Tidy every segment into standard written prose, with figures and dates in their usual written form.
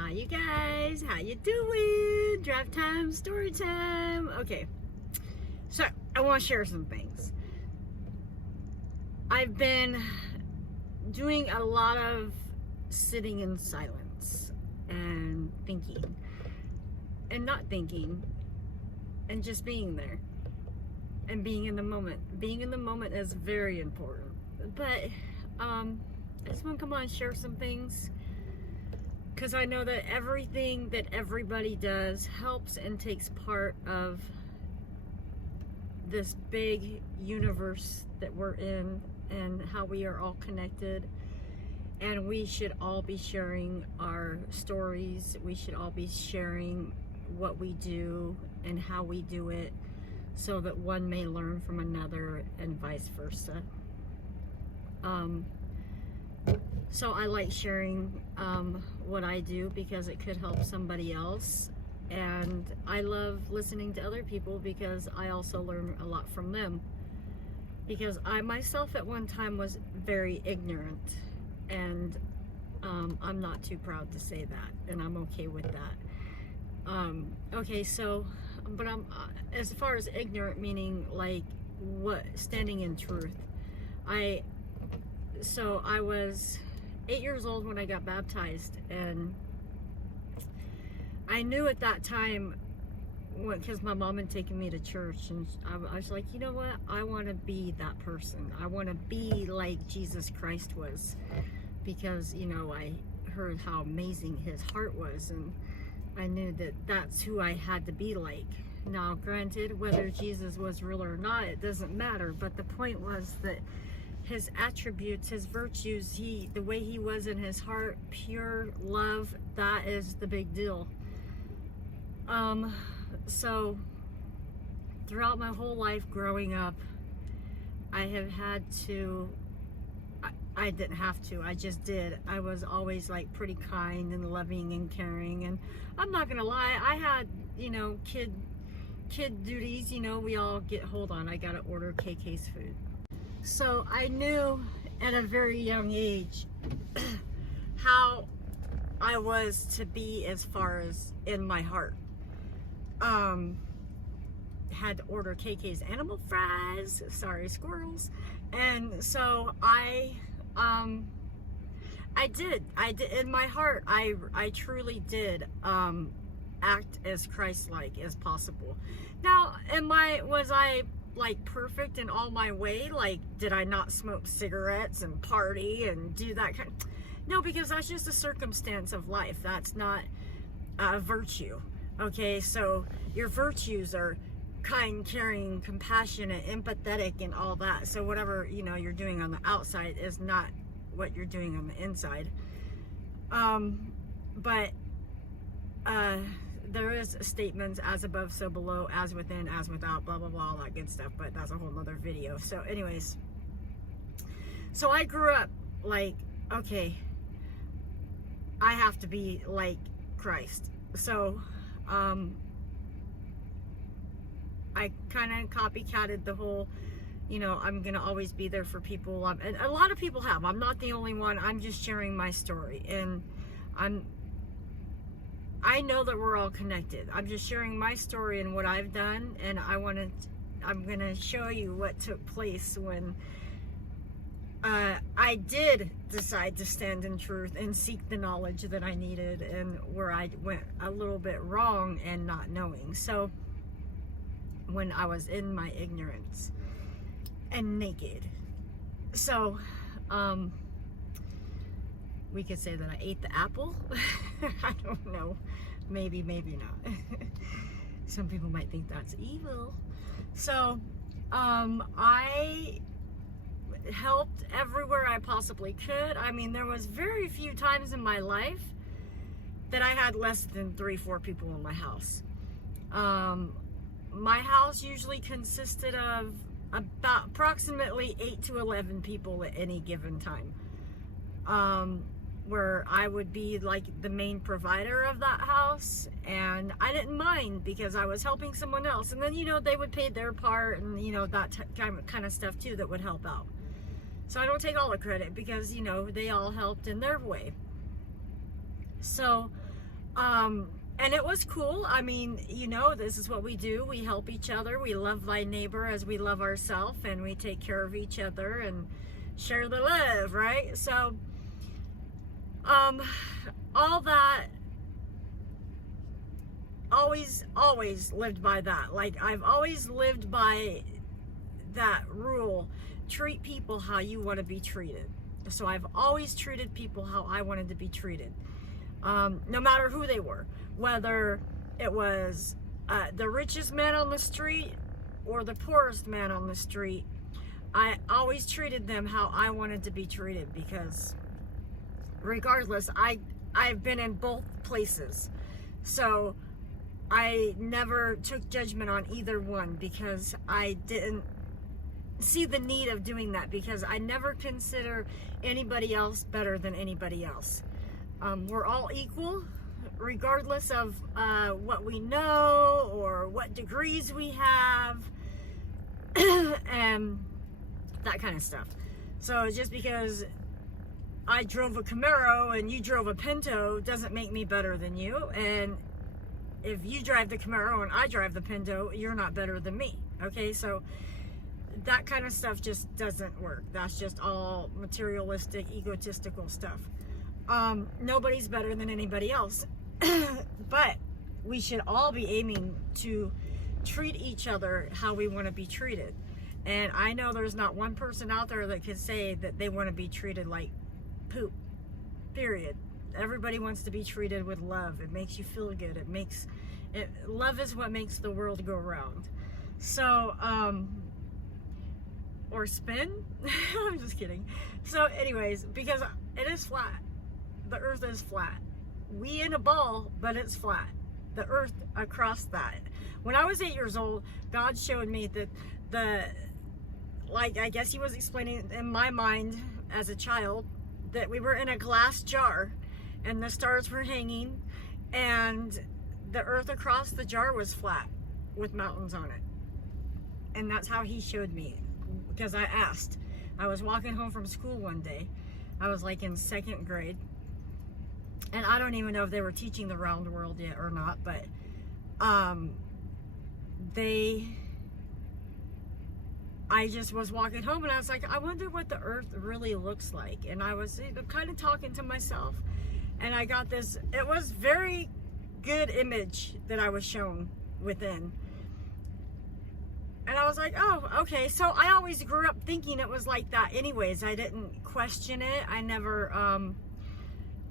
Hi you guys, how you doing? Drive time, story time. Okay, so I want to share some things. I've been doing a lot of sitting in silence and thinking and not thinking and just being there and being in the moment. Being in the moment is very important. But I just want to come on and share some things, because I know that everything that everybody does helps and takes part of this big universe that we're in and how we are all connected. And we should all be sharing our stories. We should all be sharing what we do and how we do it, so that one may learn from another and vice versa. So I like sharing what I do because it could help somebody else, and I love listening to other people because I also learn a lot from them, because I myself at one time was very ignorant, and I'm not too proud to say that, and I'm okay with that. Okay, so but I'm as far as ignorant, meaning like what, standing in truth. I was 8 years old when I got baptized, and I knew at that time, because my mom had taken me to church, and I was like, you know what, I want to be that person. I want to be like Jesus Christ was, because, you know, I heard how amazing his heart was, and I knew that that's who I had to be like. Now, granted, whether Jesus was real or not, it doesn't matter, but the point was that his attributes, his virtues, the way he was in his heart, pure love, that is the big deal. So throughout my whole life growing up, I have had to, I didn't have to, I just did. I was always like pretty kind and loving and caring, and I'm not gonna lie, I had, you know, kid duties, you know, we all get, hold on, I gotta order KK's food. So I knew at a very young age how I was to be as far as in my heart. Had to order KK's animal fries, sorry squirrels, and so I did in my heart, I truly did act as Christ-like as possible. Now, was I like perfect in all my way? Like, did I not smoke cigarettes and party and do that kind of, no, because that's just a circumstance of life. That's not a virtue. Okay, so your virtues are kind, caring, compassionate, empathetic, and all that. So whatever, you know, you're doing on the outside is not what you're doing on the inside. But there is statements, as above, so below, as within, as without, blah, blah, blah, all that good stuff, but that's a whole nother video. So anyways, so I grew up like, okay, I have to be like Christ. So, I kind of copycatted the whole, you know, I'm going to always be there for people. And a lot of people have. I'm not the only one. I'm just sharing my story. And I know that we're all connected. I'm just sharing my story and what I've done, and I'm going to show you what took place when I did decide to stand in truth and seek the knowledge that I needed, and where I went a little bit wrong and not knowing. So when I was in my ignorance and naked. So we could say that I ate the apple. I don't know. Maybe, maybe not. Some people might think that's evil. So, I helped everywhere I possibly could. I mean, there was very few times in my life that I had less than 3-4 people in my house. My house usually consisted of about approximately 8 to 11 people at any given time. Where I would be like the main provider of that house, and I didn't mind because I was helping someone else, and then, you know, they would pay their part, and, you know, that kind of stuff too that would help out. So I don't take all the credit, because, you know, they all helped in their way. So And it was cool. I mean, you know, this is what we do. We help each other. We love thy neighbor as we love ourselves, and we take care of each other and share the love, right? So, all that, always lived by that. Like, I've always lived by that rule: treat people how you want to be treated. So I've always treated people how I wanted to be treated, no matter who they were, whether it was the richest man on the street or the poorest man on the street. I always treated them how I wanted to be treated, because regardless, I've been in both places. So I never took judgment on either one, because I didn't see the need of doing that, because I never consider anybody else better than anybody else. We're all equal, regardless of what we know or what degrees we have and that kind of stuff. So just because I drove a Camaro and you drove a Pinto doesn't make me better than you. And if you drive the Camaro and I drive the Pinto, you're not better than me. Okay, so that kind of stuff just doesn't work. That's just all materialistic, egotistical stuff. Nobody's better than anybody else. But we should all be aiming to treat each other how we want to be treated. And I know there's not one person out there that could say that they want to be treated like poop, period. Everybody wants to be treated with love. It makes you feel good. Love is what makes the world go round. So, or spin. I'm just kidding. So anyways, because it is flat. The earth is flat. We in a ball, but it's flat. The earth across that. When I was 8 years old, God showed me that I guess he was explaining in my mind as a child that we were in a glass jar and the stars were hanging and the earth across the jar was flat with mountains on it. And that's how he showed me, because I asked. I was walking home from school one day. I was like in 2nd grade. And I don't even know if they were teaching the round world yet or not, but I just was walking home and I was like, I wonder what the earth really looks like. And I was kind of talking to myself, and I got this, it was very good image that I was shown within. And I was like, oh, okay. So I always grew up thinking it was like that anyways. I didn't question it. I never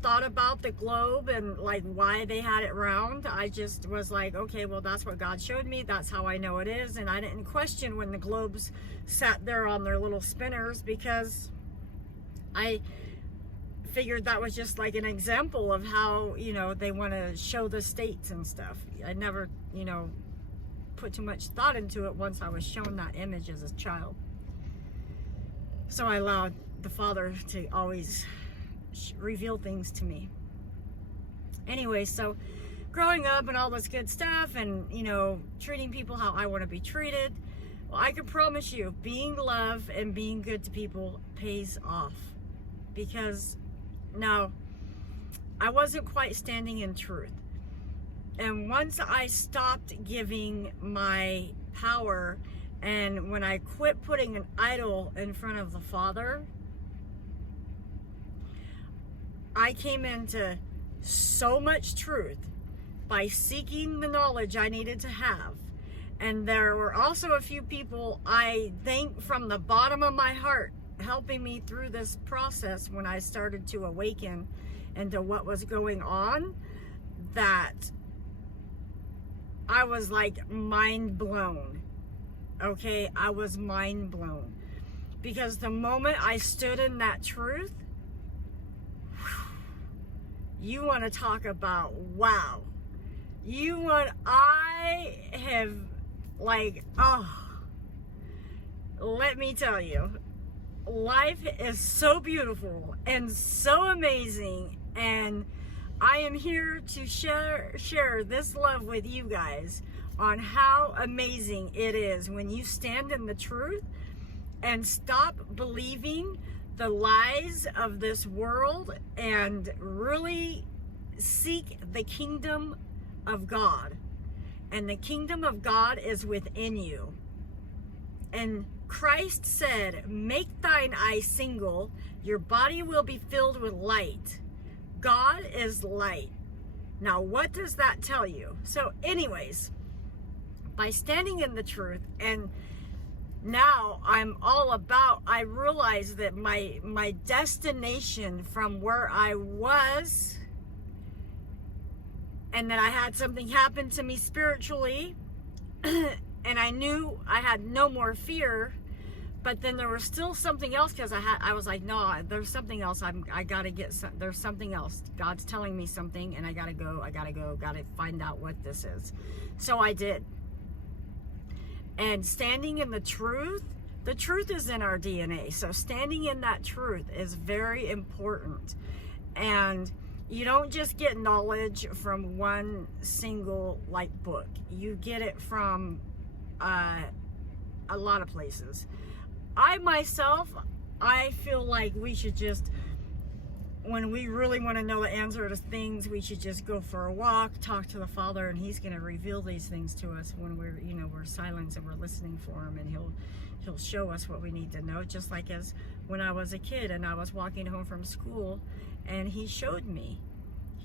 thought about the globe and like why they had it round. I just was like, okay, well, that's what God showed me. That's how I know it is. And I didn't question when the globes sat there on their little spinners, because I figured that was just like an example of how, you know, they want to show the states and stuff. I never, you know, put too much thought into it once I was shown that image as a child. So I allowed the Father to always reveal things to me. Anyway, so growing up and all this good stuff, and, you know, treating people how I want to be treated, well, I can promise you, being love and being good to people pays off. Because now, I wasn't quite standing in truth. And once I stopped giving my power, and when I quit putting an idol in front of the Father, I came into so much truth by seeking the knowledge I needed to have. And there were also a few people, I thank from the bottom of my heart, helping me through this process when I started to awaken into what was going on, that I was like mind blown. Okay, I was mind blown. Because the moment I stood in that truth, you want to talk about wow. I have like, oh, let me tell you, life is so beautiful and so amazing, and I am here to share this love with you guys on how amazing it is when you stand in the truth and stop believing the lies of this world and really seek the kingdom of God. And the kingdom of God is within you. And Christ said, make thine eye single, your body will be filled with light. God is light. Now, what does that tell you? So anyways, by standing in the truth, and now I realize that my destination from where I was, and that I had something happen to me spiritually, and I knew I had no more fear, but then there was still something else, because I was like, no, there's something else. I gotta get there's something else. God's telling me something, and I gotta find out what this is. So I did. And standing in the truth is in our DNA. So standing in that truth is very important. And you don't just get knowledge from one single book. You get it from a lot of places. I feel like we should just, when we really want to know the answer to things, we should just go for a walk, talk to the Father, and He's going to reveal these things to us when we're silent and we're listening for Him, and He'll show us what we need to know. Just like as when I was a kid and I was walking home from school, and He showed me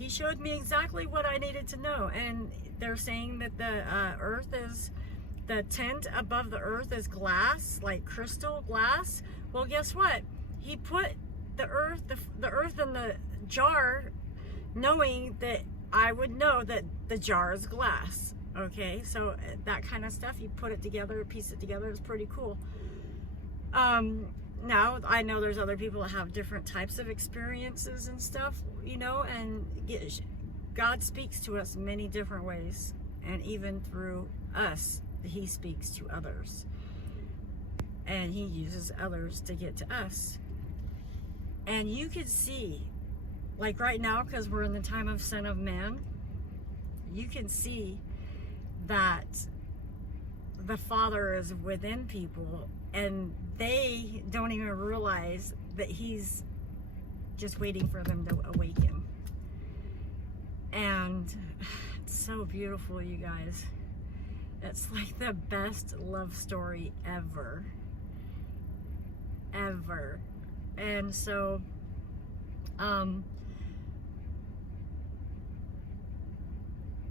exactly what I needed to know. And they're saying that the tent above the earth is glass, like crystal glass. Well, guess what? He put the earth in the jar, knowing that I would know that the jar is glass. Okay, so that kind of stuff, you put it together, piece it together, it's pretty cool. Now I know there's other people that have different types of experiences and stuff, and God speaks to us many different ways, and even through us, He speaks to others, and He uses others to get to us. And you could see, like right now, because we're in the time of Son of Man, you can see that the Father is within people, and they don't even realize that He's just waiting for them to awaken. And it's so beautiful, you guys. It's like the best love story ever. Ever. And so,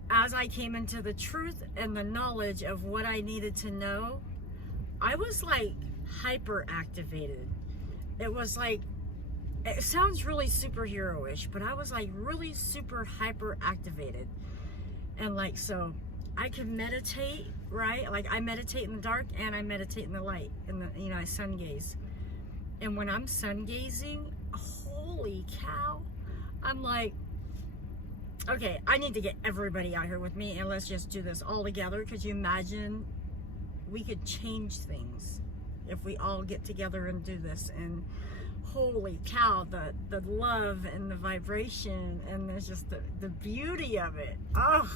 as I came into the truth and the knowledge of what I needed to know, I was like hyper activated. It was like, it sounds really superhero-ish, but I was like really super hyper activated. And so I could meditate, right? Like I meditate in the dark and I meditate in the light, and I sun gaze. And when I'm sun gazing, holy cow, I'm like, okay, I need to get everybody out here with me, and let's just do this all together. Could you imagine we could change things if we all get together and do this? And holy cow, the love and the vibration, and there's just the beauty of it. Oh,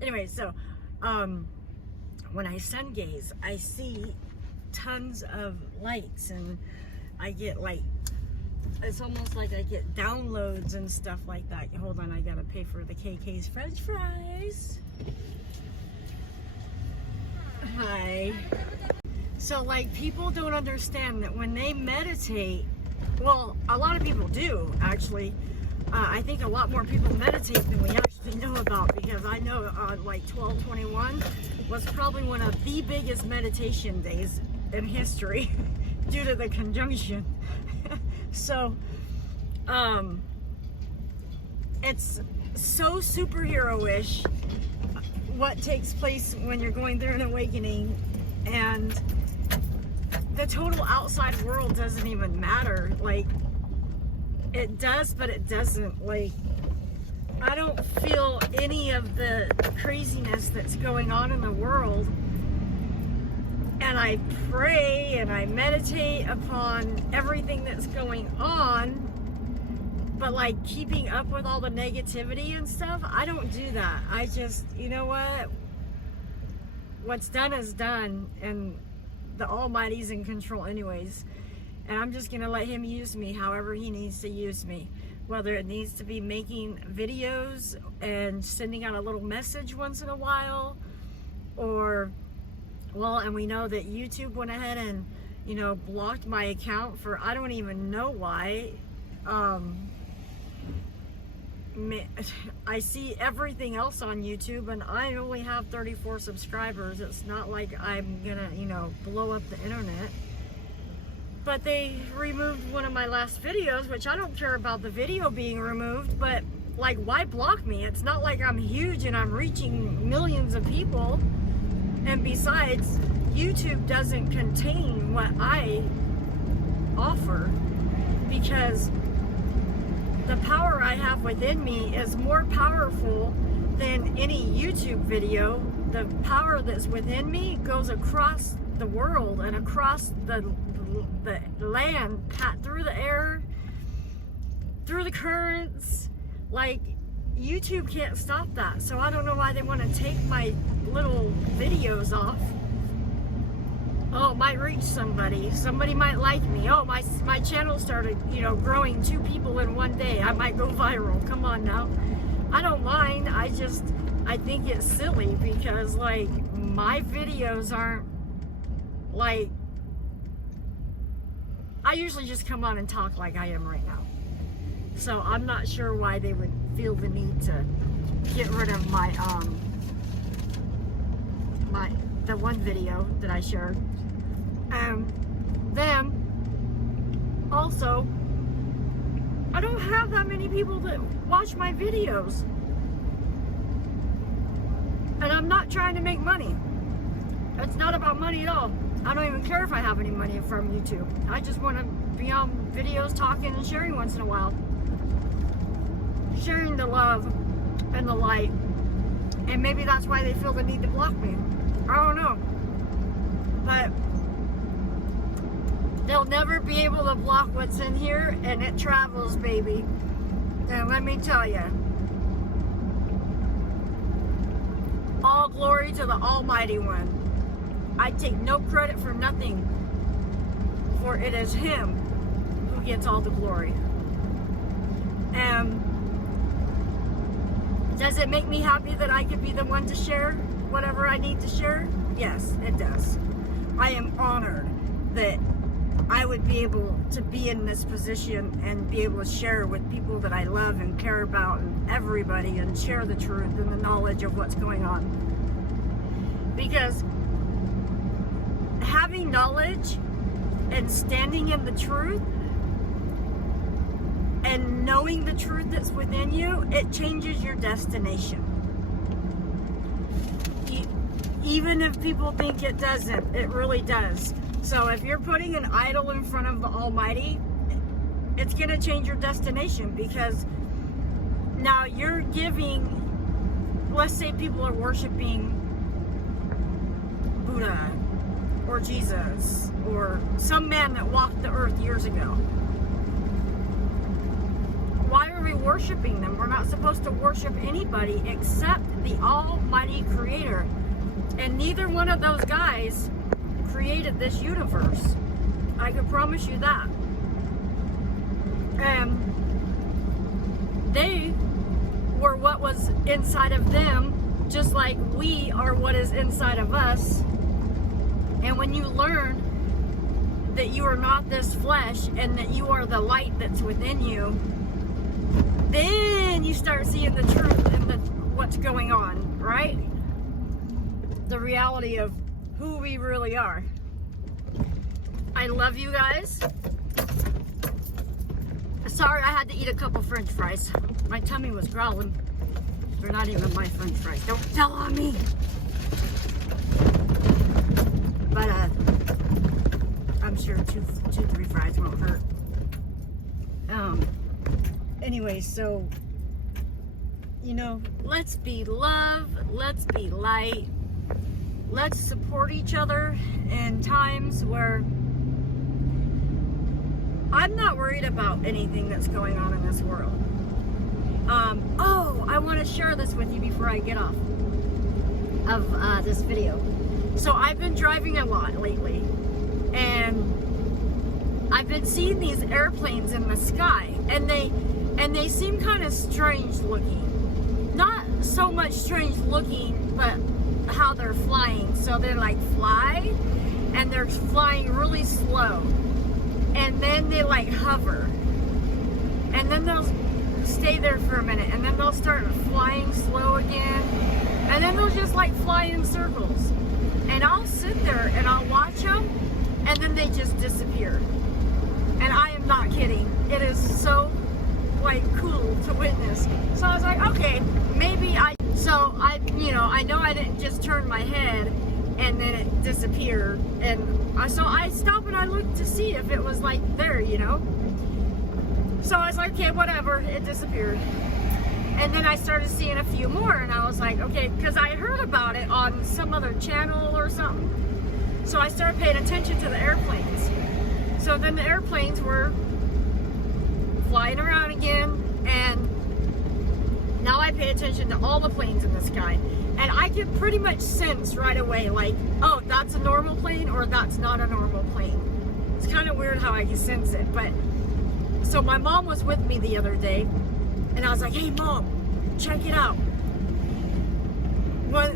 anyway, so when I sun gaze, I see tons of lights, and I get it's almost like I get downloads and stuff like that. Hold on, I gotta pay for the KK's French fries. Hi. So people don't understand that when they meditate, well, a lot of people do actually. I think a lot more people meditate than we actually know about, because I know 12/21 was probably one of the biggest meditation days in history due to the conjunction. So it's so superhero-ish what takes place when you're going through an awakening, and the total outside world doesn't even matter. It does, but it doesn't. I don't feel any of the craziness that's going on in the world. And I pray and I meditate upon everything that's going on, but keeping up with all the negativity and stuff, I don't do that. I just, what's done is done, and the Almighty's in control anyways, and I'm just gonna let Him use me however He needs to use me. whether it needs to be making videos and sending out a little message once in a while, or, well, and we know that YouTube went ahead and, you know, blocked my account for, I don't even know why. I see everything else on YouTube, and I only have 34 subscribers. It's not like I'm gonna, you know, blow up the internet. But they removed one of my last videos, which I don't care about the video being removed, but like, why block me? It's not like I'm huge and I'm reaching millions of people. And besides, YouTube doesn't contain what I offer, because the power I have within me is more powerful than any YouTube video. The power that's within me goes across the world and across the land, through the air, through the currents. Like, YouTube can't stop that. So I don't know why they want to take my little videos off. Oh, it might reach somebody. Somebody might like me. Oh, my channel started, you know, growing 2 people in one day. I might go viral. Come on now. I don't mind. I think it's silly, because, like, my videos aren't, like, I usually just come on and talk like I am right now. So I'm not sure why they would feel the need to get rid of my, the one video that I shared. Then, also, I don't have that many people that watch my videos. And I'm not trying to make money. It's not about money at all. I don't even care if I have any money from YouTube. I just want to be on videos talking and sharing once in a while. Sharing the love and the light. And maybe that's why they feel the need to block me. I don't know. But they'll never be able to block what's in here, and it travels, baby. And let me tell you, all glory to the Almighty One. I take no credit for nothing, for it is Him who gets all the glory. And does it make me happy that I could be the one to share whatever I need to share? Yes, it does. I am honored that I would be able to be in this position and be able to share with people that I love and care about, and everybody, and share the truth and the knowledge of what's going on. Because having knowledge and standing in the truth and knowing the truth that's within you, it changes your destination. Even if people think it doesn't, it really does. So if you're putting an idol in front of the Almighty, it's going to change your destination, because now you're giving, let's say people are worshiping Buddha or Jesus or some man that walked the earth years ago. Why are we worshiping them? We're not supposed to worship anybody except the Almighty Creator. And neither one of those guys created this universe. I can promise you that. They were what was inside of them, just like we are what is inside of us. And when you learn that you are not this flesh and that you are the light that's within you, then you start seeing the truth and what's going on, right? The reality of who we really are. I love you guys. Sorry I had to eat a couple French fries. My tummy was growling. They're not even my French fries. Don't tell on me. But I'm sure two, 3 fries won't hurt. Anyway, so, you know, let's be love, let's be light, let's support each other in times where I'm not worried about anything that's going on in this world. Oh, I want to share this with you before I get off of this video. So I've been driving a lot lately, and I've been seeing these airplanes in the sky, and and they seem kind of strange looking. Not so much strange looking, but how they're flying. So they're like fly, and they're flying really slow, and then they like hover, and then they'll stay there for a minute, and then they'll start flying slow again, and then they'll just like fly in circles. And I'll sit there and I'll watch them, and then they just disappear. And I am not kidding. It is so like cool to witness. So I was like, okay, maybe I know I didn't just turn my head and then it disappeared. And so I stopped and I looked to see if it was like there, you know. So I was like, okay, whatever, it disappeared. And then I started seeing a few more, and I was like, okay, because I heard about it on some other channel or something. So I started paying attention to the airplanes. So then the airplanes were flying around again, and now I pay attention to all the planes in the sky. And I can pretty much sense right away, like, oh, that's a normal plane or that's not a normal plane. It's kind of weird how I can sense it. But so my mom was with me the other day, and I was like, hey, Mom, check it out.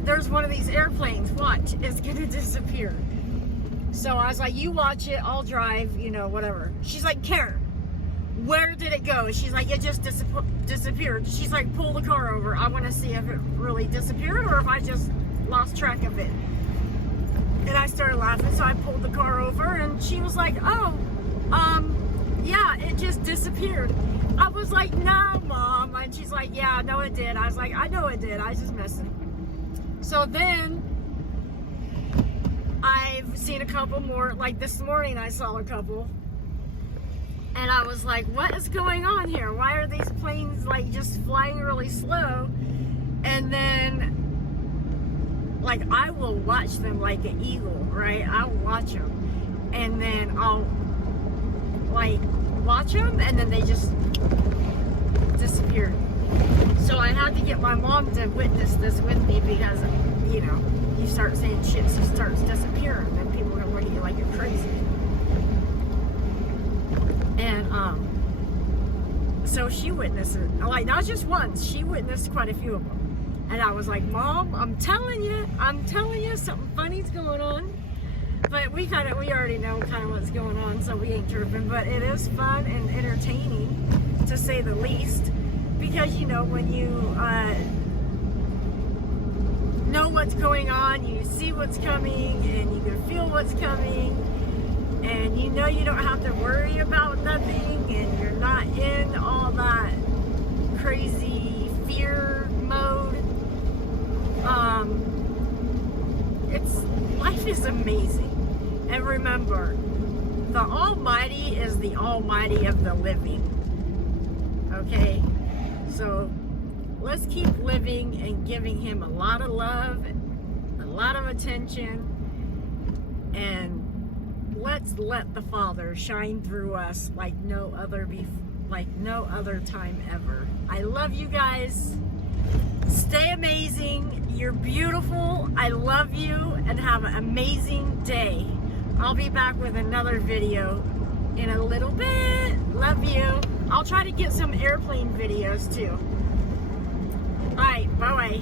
There's one of these airplanes. Watch, it's going to disappear. So I was like, you watch it, I'll drive, you know, whatever. She's like, Karen, where did it go? She's like, it just disappeared. She's like, pull the car over. I want to see if it really disappeared or if I just lost track of it. And I started laughing, so I pulled the car over, and she was like, oh, yeah, it just disappeared. I was like, no, Mom. And she's like, yeah, no, it did. I was like, I know it did. I was just messing. So then I've seen a couple more. Like this morning, I saw a couple. And I was like, what is going on here? Why are these planes like just flying really slow? And then, like, I will watch them like an eagle, right? I'll watch them. And then I'll, like, watch them, and then they just disappeared. So I had to get my mom to witness this with me because, you know, you start saying shit, so it starts disappearing, and people are gonna look at you like you're crazy. And so she witnessed it, like not just once, she witnessed quite a few of them. And I was like, Mom, I'm telling you, something funny's going on. But we already know kind of what's going on, so we ain't tripping. But it is fun and entertaining, to say the least, because you know when you know what's going on, you see what's coming, and you can feel what's coming, and you know you don't have to worry about nothing, and you're not in all that crazy fear mode. Life is amazing. And remember, the Almighty is the Almighty of the living. Okay? So let's keep living and giving Him a lot of love, a lot of attention, and let's let the Father shine through us like no other time ever. I love you guys. Stay amazing. You're beautiful. I love you, and have an amazing day. I'll be back with another video in a little bit. Love you. I'll try to get some airplane videos too. Alright, bye-bye.